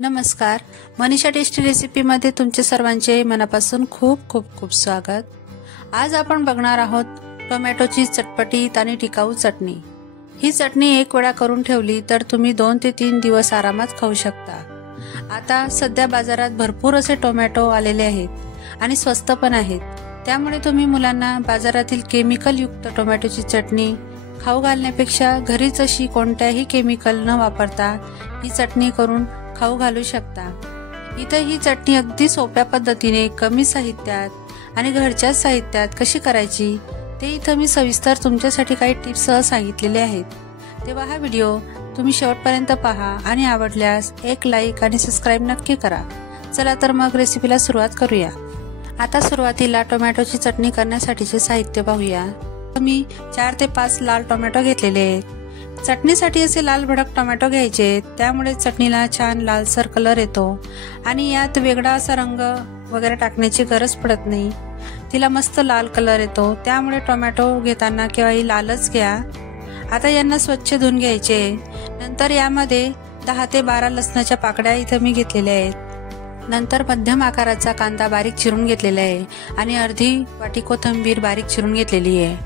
नमस्कार, मनीषा टेस्टी रेसिपीमध्ये तुमचे सर्वांचे मनापासून खूप खूप खूप स्वागत। आज आपण बघणार आहोत टोमॅटोची चटपटीत आणि टिकाऊ चटणी। ही चटणी एक वेळा करून ठेवली तर तुम्ही 2 ते 3 दिवस आरामात खाऊ शकता। आता सध्या बाजारात भरपूर असे टोमॅटो आलेले आहेत आणि स्वस्त पण आहेत, त्यामुळे तुम्ही मुलांना बाजारातील केमिकल युक्त टोमॅटोची चटणी खाऊ घालण्यापेक्षा घरीच अशी कोणत्याही केमिकल न वापरता ही चटणी करून खाऊ घालू शकता। इथे ही चटणी अगदी सोप्या पद्धतीने कमी साहित्यात आणि घरच्या साहित्यात कशी करायची ते इथे मी सविस्तर तुमच्यासाठी काही टिप्स सांगितलेले आहेत। तेव्हा हा व्हिडिओ तुम्ही शेवटपर्यंत पहा आणि आवडल्यास एक लाईक आणि सबस्क्राइब नक्की करा। चला तर मग रेसिपीला सुरुवात करूया। आता सुरुवातीला टोमॅटोची चटणी करण्यासाठीचे साहित्य पाहूया। मी 4 ते 5 लाल टोमॅटो घेतलेले आहेत। चटणीसाठी असे लाल भडक टोमॅटो घ्यायचे, त्यामुळे चटणीला छान लालसर कलर येतो आणि यात वेगळा असा रंग वगैरे टाकण्याची गरज पडत नाही। तिला मस्त लाल कलर येतो, त्यामुळे टोमॅटो घेताना केव्हाही लालच घ्या। आता यांना स्वच्छ धुवून घ्यायचे। नंतर यामध्ये 10 ते 12 लसणाच्या पाकळ्या इथे मी घेतलेल्या आहेत। नंतर मध्यम आकाराचा कांदा बारीक चिरून घेतलेला आहे आणि अर्धी वाटी कोथिंबीर बारीक चिरून घेतलेली आहे।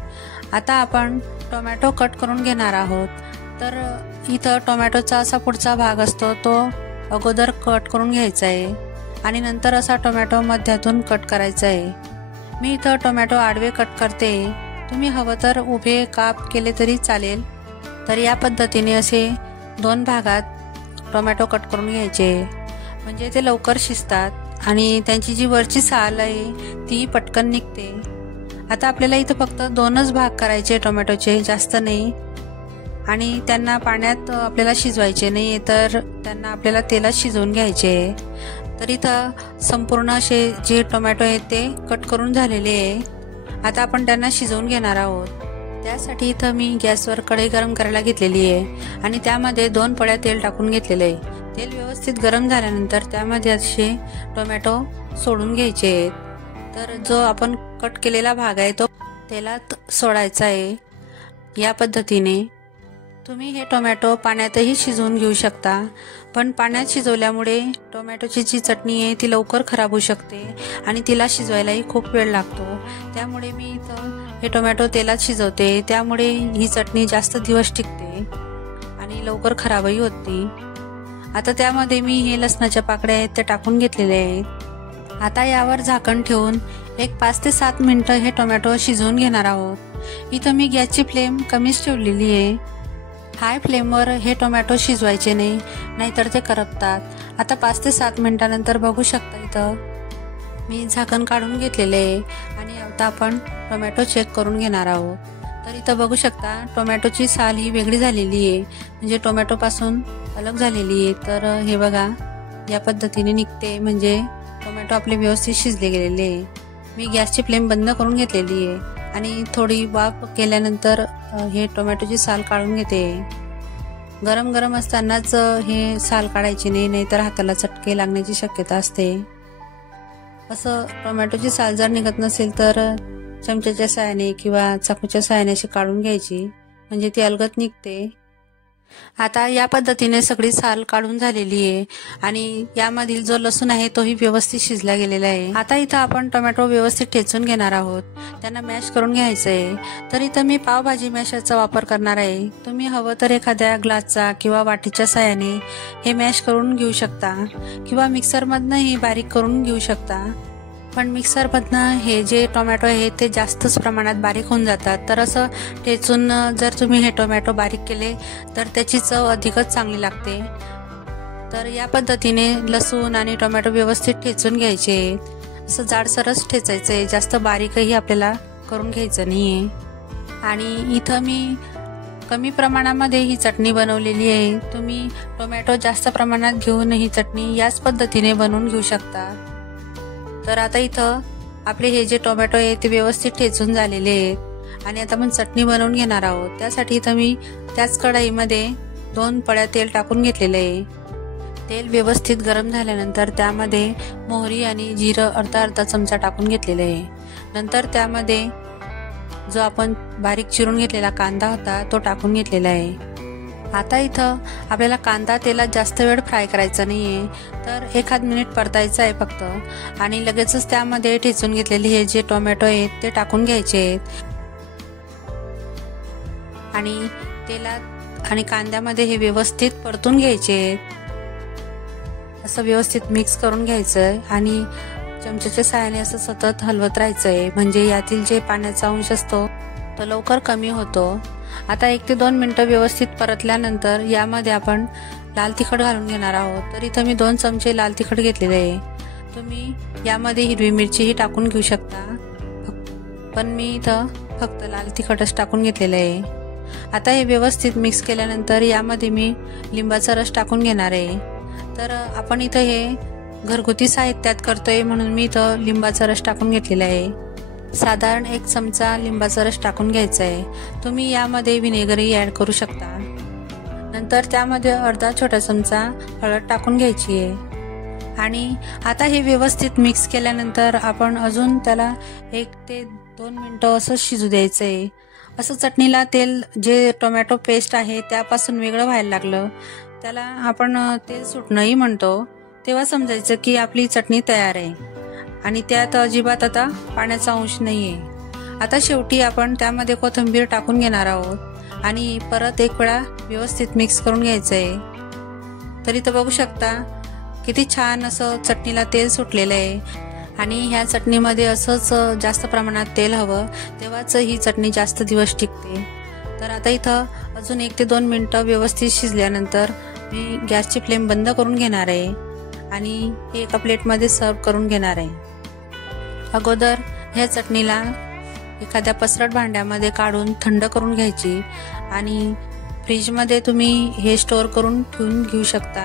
आता आपण टोमॅटो कट करून घेणार आहोत। तर इथं टोमॅटोचा असा पुढचा भाग असतो तो अगोदर कट करून घ्यायचा आहे आणि नंतर असा टोमॅटो मध्यातून कट करायचा आहे। मी इथं टोमॅटो आडवे कट करते, तुम्ही हवं तर उभे काप केले तरी चालेल। तर या पद्धतीने असे 2 भागात टोमॅटो कट करून घ्यायचे, म्हणजे ते लवकर शिजतात आणि त्यांची जी वरची साल आहे ती पटकन निघते। आता आपल्याला इथं फक्त 2च भाग करायचे टोमॅटोचे, जास्त नाही, आणि त्यांना पाण्यात आपल्याला शिजवायचे नाही, तर त्यांना आपल्याला तेलात शिजवून घ्यायचे। तर इथं संपूर्ण असे जे टोमॅटो आहेत ते कट करून झालेले आहे। आता आपण त्यांना शिजवून घेणार आहोत। त्यासाठी इथं मी गॅसवर कढई गरम करायला घेतलेली आहे आणि त्यामध्ये 2 पळ्या तेल टाकून घेतलेले आहे। तेल व्यवस्थित गरम झाल्यानंतर त्यामध्ये असे टोमॅटो सोडून घ्यायचे आहेत। तर जो आपण कट केलेला भाग आहे तो तेलात सोडायचा आहे। या पद्धतीने तुम्ही हे टोमॅटो पाण्यातही शिजवून घेऊ शकता, पण पाण्यात शिजवल्यामुळे टोमॅटोची जी चटणी आहे ती लवकर खराब होऊ शकते आणि तिला शिजवायलाही खूप वेळ लागतो। त्यामुळे मी इथं हे टोमॅटो तेलात शिजवते, त्यामुळे ही चटणी जास्त दिवस टिकते आणि लवकर खराबही होती। आता त्यामध्ये मी हे लसणाच्या पाकळ्या आहेत त्या टाकून घेतलेल्या आहेत। आता यावर झाकण ठेवून एक 5 ते 7 मिनिटं हे टोमॅटो शिजवून घेणार आहोत। इथं मी गॅसची फ्लेम कमीच ठेवलेली आहे। हाय फ्लेमवर हे टोमॅटो शिजवायचे नाही, नाहीतर ते करपतात। आता 5 ते 7 मिनिटांनंतर बघू शकता इथं मी झाकण काढून घेतलेले आहे आणि आता आपण टोमॅटो चेक करून घेणार आहोत। तर इथं बघू शकता टोमॅटोची साल ही वेगळी झालेली आहे, म्हणजे टोमॅटोपासून अलग झालेली आहे। तर हे बघा या पद्धतीने निघते, म्हणजे टोमॅटो आपले व्यवस्थित शिजले गेलेले आहे। मी गॅसची फ्लेम बंद करून घेतलेली आहे आणि थोडी वाफ केल्यानंतर हे टोमॅटोची साल काढून घेते। गरम गरम असतानाच हे साल काढायची नाही, नाहीतर हाताला चटके लागण्याची शक्यता असते। असं टोमॅटोची साल जर निघत नसेल तर चमच्याच्या साहाय्याने किंवा चाकूच्या साहाय्याने अशी काढून घ्यायची, म्हणजे ती अलगद निघते। आता या पद्धतीने सगळी साल काढून झालेली आहे आणि यामधील जो लसूण आहे तोही व्यवस्थित शिजला गेलेला आहे। आता इथं आपण टोमॅटो व्यवस्थित ठेचून घेणार आहोत, त्यांना मॅश करून घ्यायचं आहे। तर इथं मी पावभाजी मॅशरचा वापर करणार आहे। तुम्ही हवं तर एखाद्या ग्लासचा किंवा वाटीच्या साहाय्याने हे मॅश करून घेऊ शकता किंवा मिक्सरमधनंही बारीक करून घेऊ शकता, पण मिक्सरमधनं हे जे टोमॅटो आहे ते जास्तच प्रमाणात बारीक होऊन जातात। तर असं ठेचून जर तुम्ही हे टोमॅटो बारीक केले तर त्याची चव अधिकच चांगली लागते। तर या पद्धतीने लसूण आणि टोमॅटो व्यवस्थित ठेचून घ्यायचे, असं जाडसरच ठेचायचंय, जास्त बारीकही आपल्याला करून घ्यायचं नाहीये। आणि इथं मी कमी प्रमाणामध्ये ही चटणी बनवलेली आहे। तुम्ही टोमॅटो जास्त प्रमाणात घेऊन ही चटणी याच पद्धतीने बनवून घेऊ शकता। तर आता इथं आपले हे जे टोमॅटो आहे ते व्यवस्थित ठेचून झालेले आहेत आणि आता आपण चटणी बनवून घेणार आहोत। त्यासाठी इथं मी त्याच कढईमध्ये 2 पळ्या तेल टाकून घेतलेले आहे। तेल व्यवस्थित गरम झाल्यानंतर त्यामध्ये मोहरी आणि जिरं अर्धा चमचा टाकून घेतलेले आहे। नंतर त्यामध्ये जो आपण बारीक चिरून घेतलेला कांदा होता तो टाकून घेतलेला आहे आता इथं आपल्याला कांदा तेलात जास्त वेळ फ्राय करायचा नाहीये, तर 1 मिनिट परतायचा आहे फक्त आणि लगेचच त्यामध्ये ठेचून घेतलेले हे जे टोमॅटो आहेत ते टाकून घ्यायचे आहेत आणि तेलात आणि कांद्यामध्ये हे व्यवस्थित परतून घ्यायचे आहेत। असं व्यवस्थित मिक्स करून घ्यायचं आणि चमच्याच्या साहाय्याने असं सतत हलवत राहायचंय, म्हणजे यातील जे पाण्याचा अंश असतो तो लवकर कमी होतो। आता 1 ते 2 मिनिटं व्यवस्थित परतल्यानंतर यामध्ये आपण लाल तिखट घालून घेणार आहोत। तर इथं मी 2 चमचे लाल तिखट घेतलेले आहे। तुम्ही यामध्ये हिरवी मिरचीही टाकून घेऊ शकता, पण मी इथं फक्त लाल तिखटच टाकून घेतलेलं आहे। आता हे व्यवस्थित मिक्स केल्यानंतर यामध्ये मी लिंबाचा रस टाकून घेणार आहे। तर आपण इथं हे घरगुती साहित्यात करतोय म्हणून मी इथं लिंबाचा रस टाकून घेतलेला आहे। साधारण 1 चमचा लिंबाचा रस टाकून घ्यायचा आहे। तुम्ही यामध्ये व्हिनेगरही ऍड करू शकता। नंतर त्यामध्ये अर्धा छोटा चमचा हळद टाकून घ्यायची आहे आणि आता हे व्यवस्थित मिक्स केल्यानंतर आपण अजून त्याला 1 ते 2 मिनिटं असं शिजू द्यायचं आहे। असं चटणीला तेल जे टोमॅटो पेस्ट आहे त्यापासून वेगळं व्हायला लागलं, त्याला आपण तेल सुटणंही म्हणतो, तेव्हा समजायचं की आपली चटणी तयार आहे आणि त्यात अजिबात आता पाण्याचा अंश नाहीये। आता शेवटी आपण त्यामध्ये कोथिंबीर टाकून घेणार आहोत आणि परत 1 वेळा व्यवस्थित मिक्स करून घ्यायचं आहे। तर इथं बघू शकता किती छान असं चटणीला तेल सुटलेलं आहे आणि ह्या चटणीमध्ये असंच जास्त प्रमाणात तेल हवं, तेव्हाच ही चटणी जास्त दिवस टिकते। तर आता इथं अजून 1 ते 2 मिनिटं व्यवस्थित शिजल्यानंतर मी गॅसची फ्लेम बंद करून घेणार आहे आणि हे एका प्लेटमध्ये सर्व करून घेणार आहे। अगोदर ह्या चटणीला एखाद्या पसरट भांड्यामध्ये काढून थंड करून घ्यायची आणि फ्रीजमध्ये तुम्ही हे स्टोअर करून ठेवून घेऊ शकता।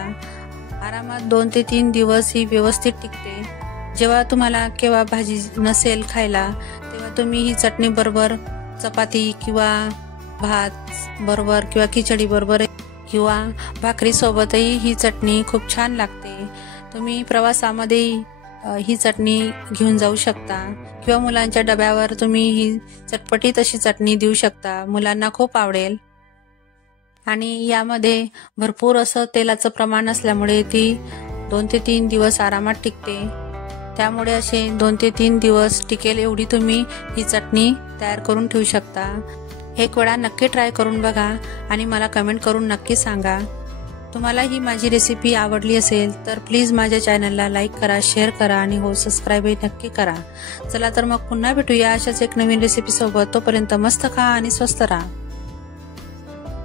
आरामात 2 ते 3 दिवस ही व्यवस्थित टिकते। जेव्हा तुम्हाला केव्हा भाजी नसेल खायला, तेव्हा तुम्ही ही चटणी बरोबर चपाती किंवा भात बरोबर किंवा खिचडी बरोबर किंवा भाकरी सोबतही ही चटणी खूप छान लागते। तुम्ही प्रवासामध्ये ही चटणी घेऊन जाऊ शकता किंवा मुलांच्या डब्यावर तुम्ही ही चटपटीत अशी चटणी देऊ शकता, मुलांना खूप आवडेल। आणि यामध्ये भरपूर असं तेलाचं प्रमाण असल्यामुळे ती 2 ते 3 दिवस आरामात टिकते। त्यामुळे असे 2 ते 3 दिवस टिकेल एवढी तुम्ही ही चटणी तयार करून ठेवू शकता। 1 वेळा नक्की ट्राय करून बघा आणि मला कमेंट करून नक्की सांगा। तुम्हाला ही माझी रेसिपी आवडली असेल तर प्लीज माझ्या चॅनलला लाईक करा, शेअर करा आणि हो सबस्क्राईबही नक्की करा। चला तर मग पुन्हा भेटूया अशाच एक नवीन रेसिपी सोबत। तोपर्यंत मस्त खा आणि स्वस्त राहा।